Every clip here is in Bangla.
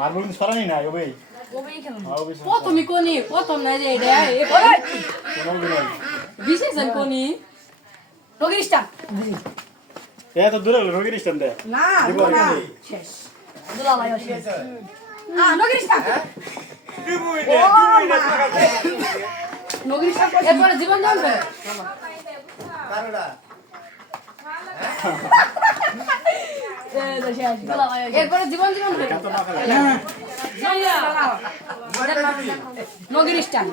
মার্বল কিন্তু সরানি না ওবে ওবে কেন প্রথমে কোনি প্রথম না রে এটা এ ওই বিশেষ কোনি রোগীস্টান এ তো দূরে রোগীস্টান দে না না শেষ দুলা ভাই শেষ রোগীস্টান রোগীস্টান এরপরে জীবন জানবে কারোটা এরপরে জীবন জীবন নগিরিস্টান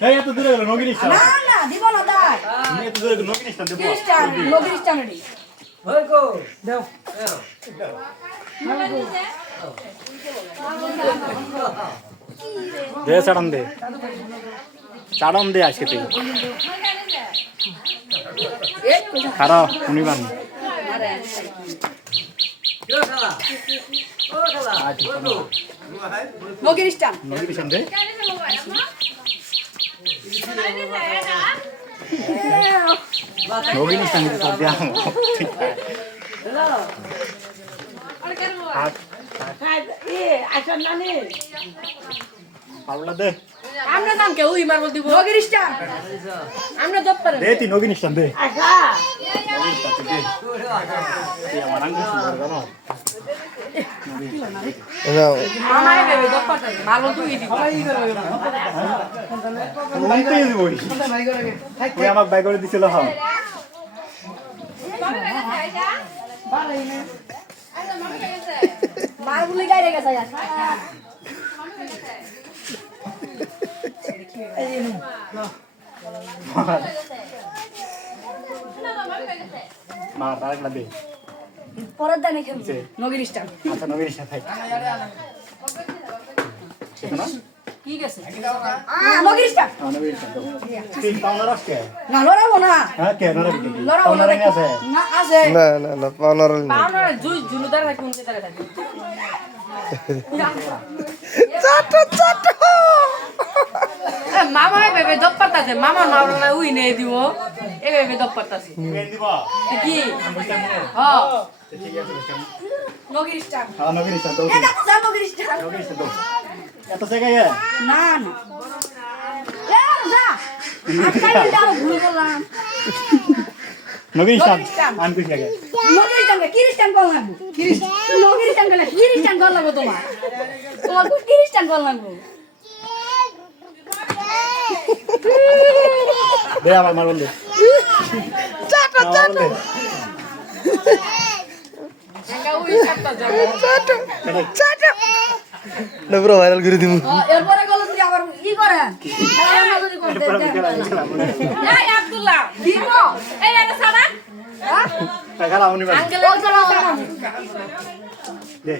এই এত দূরে গেল নগিরিস্টান না না দিব না দাই তুমি এত দূরে নগিরিস্টান দেব নগিরিস্টান রেডি ওই কো দাও দে চাড়াম দে আজকে তুই খারাপ শুনিবান নগিরিস্টান নগিরিস্টান দে নগিরিস্টান দিতে তো দেয়া পাবলা দে আমরা নাম কে ওই মারবো দিব নগিরিস্টান আমরা দপ পারে দে তুই নগিরিস্টান দে আচ্ছা নগিরিস্টান দে তুই আমার আঙ্গুল সুন্দর জানো আমারে বেবে দপ পারে মারবো তুই দিব লঙ্কাই দিব ওই আমাকে বাই করে দিছিল হ্যাঁ মারবুলি গাইরে গেছে মা তারেক না দে পরের দানে খেলছে নগিরিস্টান আচ্ছা নগিরিস্টান ভাই ঠিক না কি গেছে নগিরিস্টান নগিরিস্টান তুই পাওনা রাখকে না লড়াবো না হ্যাঁ কে নড়াবি লড়াবো পাওনা রেনে আছে না আছে না পাওনার পাওনার জুই জুলুদার থাকে কোন জায়গায় থাকে চাটো মামা বেবে দপ পাতাছে মামা মামলা উই নে দিব এ বেবে দপ পাতাছে পেন দিব কি হ্যাঁ ঠিক আছে নগিরিস্টান হ্যাঁ নগিরিস্টান দাও এটা তো যা নগিরিস্টান নগিরিস্টান দাও এত জায়গায় না না এ যা আজকাল দাও ভুল করলাম নগিরিস্টান আন কই জায়গা নগিরিস্টান কিরিস্টান কল লাগবো নগিরিস্টান গেলে কিরিস্টান কল লাগবো তোমার তো কিরিস্টান কল লাগবো দে আমার মারবল দে চাটো একা ওই সাতটা জায়গা চাটো না পুরো ভাইরাল করে দিমু এরপরে গেল তুই আবার ই করে আমরা যদি করতে এই আব্দুল্লাহ দিব এই এটা সাদা খেলা উনি আঙ্কেল ও চলো দে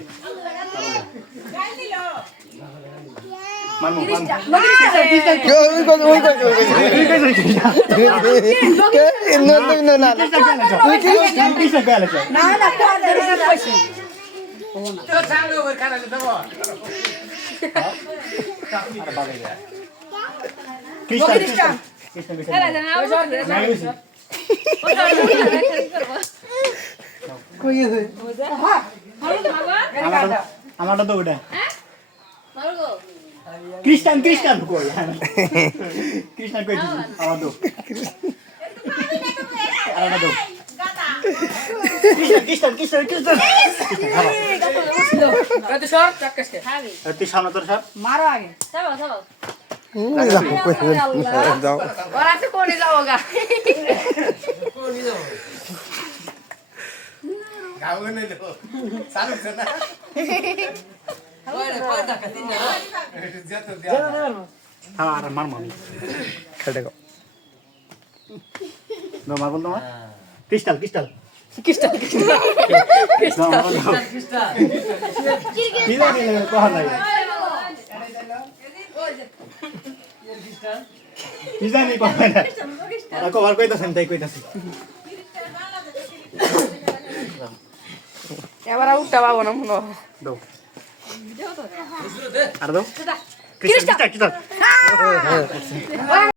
মারমু ওই না তুই কি না না কইছে তো চালু ওর খানা দেব খ্রিস্টান কই গেছে আমারটা তো ওটা খ্রিস্টান কই খ্রিস্টান কই দিছি আমার তো আরেকটা দাও খ্রিস্টান কত সর চাকসকে তুই সামনে তোর সব মারো আগে চলো যাও ওরা তো কোনে যাও গা কোনি দাও গাও নে দাও চালু না ওই দেখা তিন না যত দিয়া হ্যাঁ আর মারমু খেলতে গো নো মারবল তোমার খ্রিস্টান খ্রিস্টান কি জানি কোহা নাই কি জানি কোহা নাই আর কভার কইতাছেন তাই কইতাছি এবার উঠটা পাবো না মনে দাও আর দাও খ্রিস্টান